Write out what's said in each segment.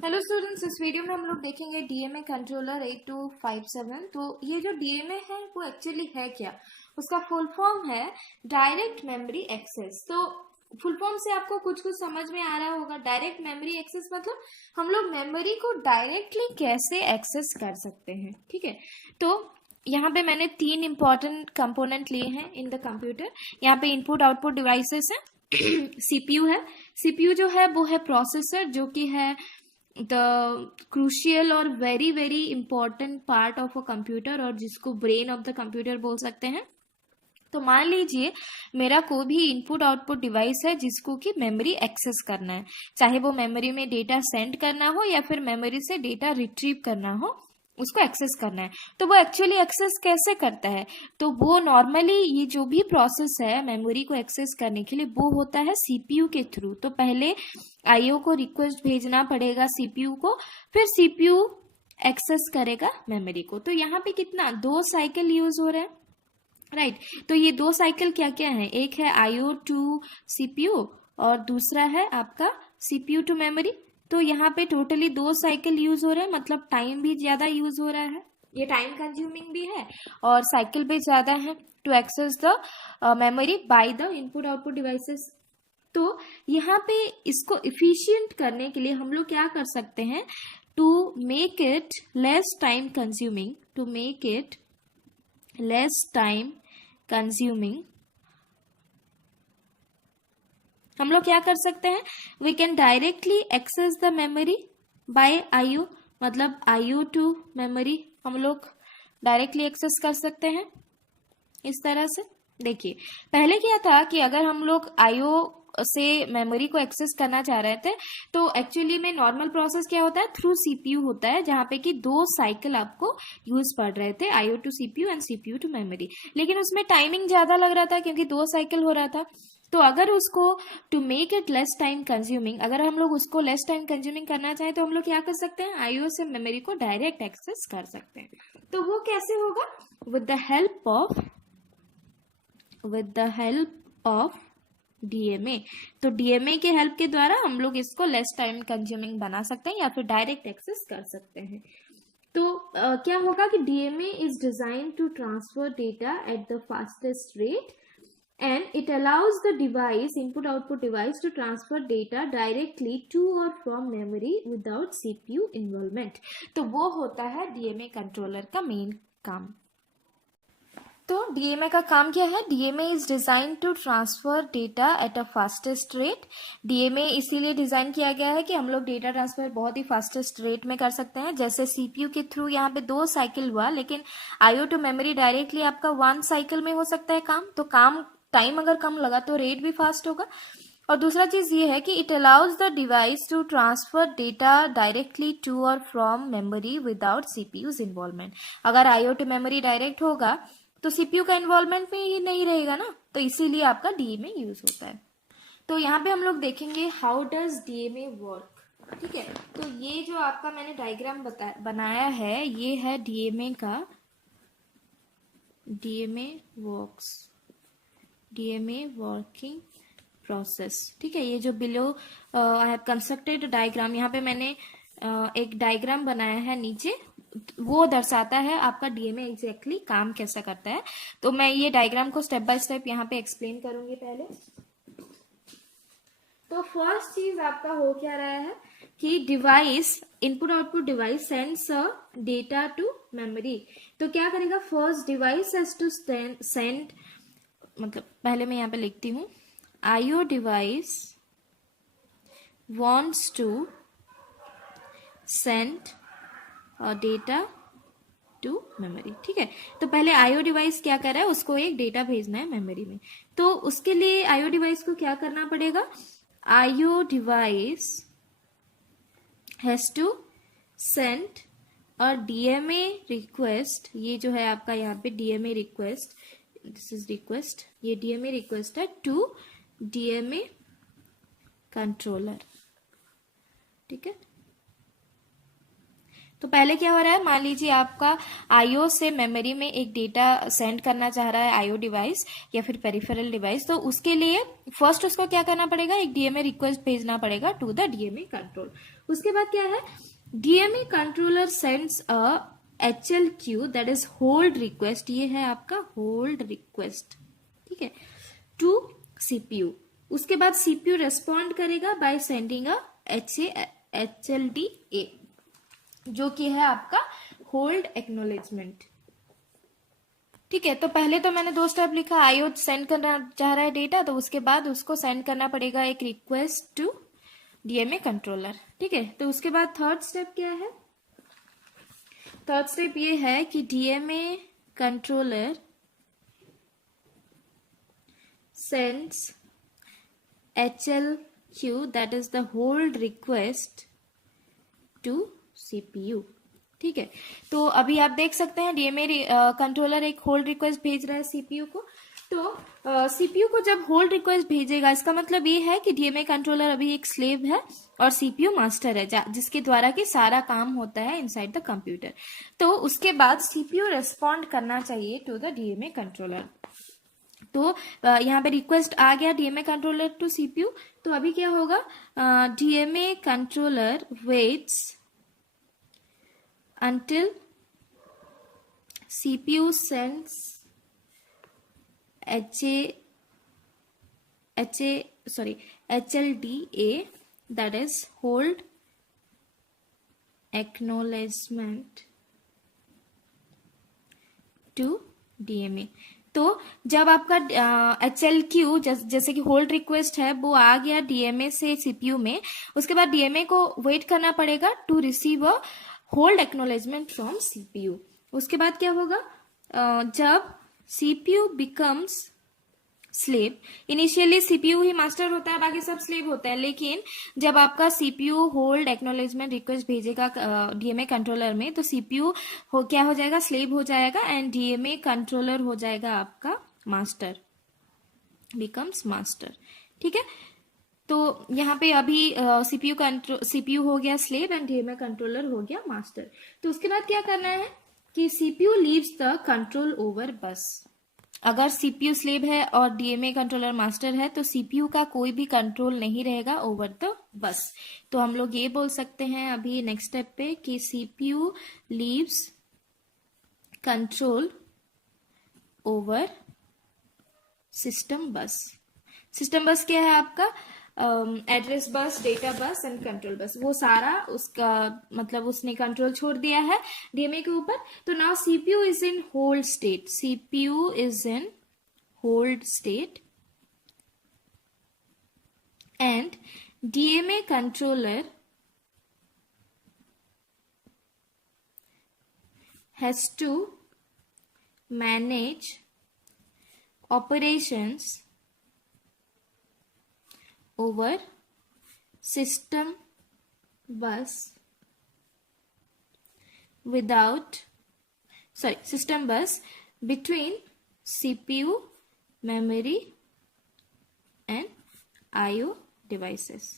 Hello students, इस video में हम लोग देखेंगे डीएमए कंट्रोलर 8257। तो ये जो डीएमए है वो एक्चुअली है क्या, उसका फुल फॉर्म है डायरेक्ट मेमोरी एक्सेस। तो फुल फॉर्म से आपको कुछ कुछ समझ में आ रहा होगा। डायरेक्ट मेमोरी एक्सेस मतलब हम लोग मेमोरी को डायरेक्टली कैसे एक्सेस कर सकते हैं। ठीक है, तो यहाँ पे मैंने 3 इंपॉर्टेंट कंपोनेंट लिए हैं इन द कंप्यूटर। यहाँ पे इनपुट आउटपुट डिवाइसेस है, सीपीयू है। सीपीयू जो है वो है प्रोसेसर, जो कि है द क्रूशियल और very very important part of a computer, और जिसको ब्रेन ऑफ द कंप्यूटर बोल सकते हैं। तो मान लीजिए मेरा कोई भी इनपुट आउटपुट डिवाइस है जिसको कि मेमोरी एक्सेस करना है, चाहे वो मेमोरी में डेटा सेंड करना हो या फिर मेमोरी से डेटा रिट्रीव करना हो, उसको एक्सेस करना है। तो वो एक्चुअली एक्सेस कैसे करता है? तो वो नॉर्मली ये जो भी प्रोसेस है मेमोरी को एक्सेस करने के लिए वो होता है सीपीयू के थ्रू। तो पहले आईओ को रिक्वेस्ट भेजना पड़ेगा सीपीयू को, फिर सीपीयू एक्सेस करेगा मेमोरी को। तो यहाँ पे कितना 2 साइकिल यूज हो रहा है, राइट। तो ये 2 साइकिल क्या क्या है? एक है आईओ टू सीपीयू और दूसरा है आपका सीपीयू टू मेमोरी। तो यहाँ पे टोटली 2 साइकिल यूज हो रहा है, मतलब टाइम भी ज्यादा यूज हो रहा है, ये टाइम कंज्यूमिंग भी है और साइकिल भी ज्यादा है to access the memory by the input output devices. तो यहाँ पे इसको इफिशिएंट करने के लिए हम लोग क्या कर सकते हैं? To make it less time consuming, to make it less time consuming, हम लोग क्या कर सकते हैं? We can directly access the memory by IO, मतलब आईओ टू मेमोरी हम लोग डायरेक्टली एक्सेस कर सकते हैं इस तरह से। देखिए पहले क्या था कि अगर हम लोग आईओ से मेमोरी को एक्सेस करना चाह रहे थे तो एक्चुअली में नॉर्मल प्रोसेस क्या होता है, थ्रू सीपीयू होता है, जहां पे कि 2 साइकिल आपको यूज पड़ रहे थे, IO to CPU and CPU to memory. लेकिन उसमें टाइमिंग ज्यादा लग रहा था क्योंकि 2 साइकिल हो रहा था। तो अगर उसको to make it less time consuming, अगर हम लोग उसको लेस टाइम कंज्यूमिंग करना चाहें तो हम लोग क्या कर सकते हैं? आईओ से मेमोरी को डायरेक्ट एक्सेस कर सकते हैं। तो वो कैसे होगा? With the help of DMA. तो डीएमए के हेल्प के द्वारा हम लोग इसको लेस टाइम कंज्यूमिंग बना सकते हैं या फिर डायरेक्ट एक्सेस कर सकते हैं। तो क्या होगा कि DMA is design to transfer data at the fastest rate and it allows the device, input output device, to transfer data directly to or from memory without CPU involvement। तो वो होता है डीएमए कंट्रोलर का main काम। तो DMA का काम क्या है? DMA is design to transfer data at a fastest rate. DMA इसीलिए डिजाइन किया गया है कि हम लोग डेटा ट्रांसफर बहुत ही फास्टेस्ट रेट में कर सकते हैं। जैसे सीपीयू के थ्रू यहाँ पे 2 साइकिल हुआ, लेकिन आईओ टू मेमोरी डायरेक्टली आपका 1 साइकिल में हो सकता है काम। तो काम टाइम अगर कम लगा तो रेट भी फास्ट होगा। और दूसरा चीज ये है कि it allows the device to transfer data directly to और from memory without CPU's involvement. अगर आईओ टू मेमोरी डायरेक्ट होगा तो सीपीयू का इन्वॉल्वमेंट में ही नहीं रहेगा ना, तो इसीलिए आपका डीएमए यूज होता है। तो यहाँ पे हम लोग देखेंगे हाउ डज डीएमए वर्क। ठीक है, तो ये जो आपका मैंने डायग्राम बनाया है ये है डीएमए का, DMA works, DMA working process. ठीक है, ये जो below I have constructed diagram, यहाँ पे मैंने एक डायग्राम बनाया है नीचे, वो दर्शाता है आपका डीएमए एग्जैक्टली काम कैसा करता है। तो मैं ये डायग्राम को स्टेप बाय स्टेप यहाँ पे एक्सप्लेन करूंगी पहले। तो फर्स्ट चीज आपका हो क्या रहा है कि device, input output device sends a data to memory. तो क्या करेगा? First device has to send, मतलब पहले मैं यहाँ पे लिखती हूँ, IO device wants to send data to memory. ठीक है, तो पहले आईओ डिवाइस क्या कर रहा है, उसको एक डेटा भेजना है मेमोरी में। तो उसके लिए आईओ डिवाइस को क्या करना पड़ेगा? IO device has to send और डीएमए रिक्वेस्ट, ये जो है आपका यहाँ पे DMA request, this is request, ये डीएमए रिक्वेस्ट है टू डीएमए कंट्रोलर। ठीक है, तो पहले क्या हो रहा है, मान लीजिए आपका आईओ से मेमोरी में एक डेटा सेंड करना चाह रहा है आईओ डिवाइस या फिर पेरिफेरल डिवाइस, तो उसके लिए फर्स्ट उसको क्या करना पड़ेगा, एक डीएमए रिक्वेस्ट भेजना पड़ेगा टू द डीएमए कंट्रोल। उसके बाद क्या है, DMA controller sends a HLQ that is hold request, ये है आपका होल्ड रिक्वेस्ट, ठीक है, टू सीपीयू। उसके बाद सीपीयू रेस्पॉन्ड करेगा बाय सेंडिंग अ HLDA जो कि है आपका होल्ड एक्नोलेजमेंट, ठीक है। तो पहले तो मैंने 2 स्टेप लिखा, आईओ सेंड करना चाह रहा है डेटा, तो उसके बाद उसको सेंड करना पड़ेगा एक रिक्वेस्ट टू डीएमए कंट्रोलर, ठीक है। तो उसके बाद थर्ड स्टेप क्या है, थर्ड स्टेप ये है कि DMA controller sends HLQ that is the hold request to CPU, ठीक है। तो अभी आप देख सकते हैं डीएमए कंट्रोलर एक होल्ड रिक्वेस्ट भेज रहा है सीपीयू को। तो सीपीयू को जब होल्ड रिक्वेस्ट भेजेगा, इसका मतलब ये है कि डीएमए कंट्रोलर अभी एक स्लेव है और सीपीयू मास्टर है, जिसके द्वारा कि सारा काम होता है इनसाइड द कंप्यूटर। तो उसके बाद सीपीयू रेस्पॉन्ड करना चाहिए टू द डीएमए कंट्रोलर। तो यहाँ पे रिक्वेस्ट आ गया डीएमए कंट्रोलर टू सीपीयू। तो अभी क्या होगा, DMA controller waits until CPU sends HLDA that is hold acknowledgement to DMA। तो जब आपका HLQ जैसे कि होल्ड रिक्वेस्ट है वो आ गया डीएमए से सीपीयू में, उसके बाद डीएमए को वेट करना पड़ेगा to receive a hold acknowledgement from CPU. उसके बाद क्या होगा, जब CPU becomes slave, initially CPU ही मास्टर होता है, बाकी सब स्लेव होता है, लेकिन जब आपका सीपीयू होल्ड एक्नोलेजमेंट रिक्वेस्ट भेजेगा डीएमए कंट्रोलर में, तो सीपीयू क्या हो जाएगा, स्लेव हो जाएगा एंड डीएमए कंट्रोलर हो जाएगा आपका मास्टर, बिकम्स मास्टर, ठीक है। तो यहाँ पे अभी सीपीयू हो गया स्लेव एंड डीएमए कंट्रोलर हो गया मास्टर। तो उसके बाद क्या करना है कि CPU leaves the control over बस। अगर सीपीयू स्लेव है और डीएमए कंट्रोलर मास्टर है तो सीपीयू का कोई भी कंट्रोल नहीं रहेगा ओवर द बस। तो हम लोग ये बोल सकते हैं अभी नेक्स्ट स्टेप पे कि CPU leaves control over system बस। सिस्टम बस क्या है आपका, address bus, data bus and control bus, वो सारा उसका मतलब उसने कंट्रोल छोड़ दिया है डीएमए के ऊपर। तो now CPU is in hold state, CPU is in hold state and DMA controller has to manage operations over system bus system bus between CPU, memory and IO devices,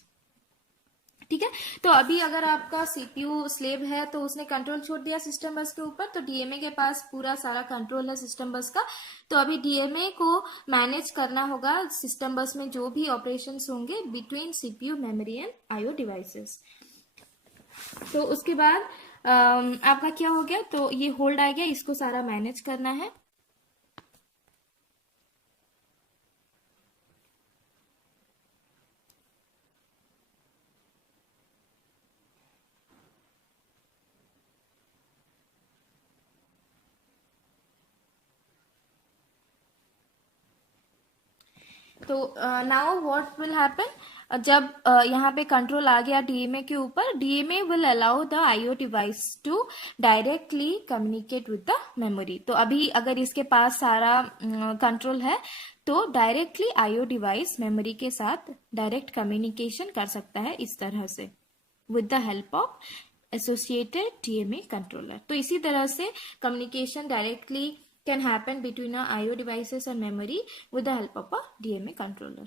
ठीक है। तो अभी अगर आपका सीपीयू स्लेव है तो उसने control छोड़ दिया सिस्टम बस के ऊपर, तो डीएमए के पास पूरा सारा कंट्रोल है सिस्टम बस का। तो अभी डीएमए को मैनेज करना होगा सिस्टम बस में जो भी ऑपरेशंस होंगे between CPU, memory and IO devices. तो उसके बाद आपका क्या हो गया, तो ये होल्ड आ गया, इसको सारा मैनेज करना है। तो नाउ व्हाट विल हैपन, जब यहाँ पे कंट्रोल आ गया डीएमए के ऊपर, DMA will allow the IO device to directly communicate with the memory. तो अभी अगर इसके पास सारा कंट्रोल है तो डायरेक्टली आईओ डिवाइस मेमोरी के साथ डायरेक्ट कम्युनिकेशन कर सकता है इस तरह से with the help of associated DMA controller. तो इसी तरह से communication directly can happen between a IO devices and memory with the help of a DMA controller.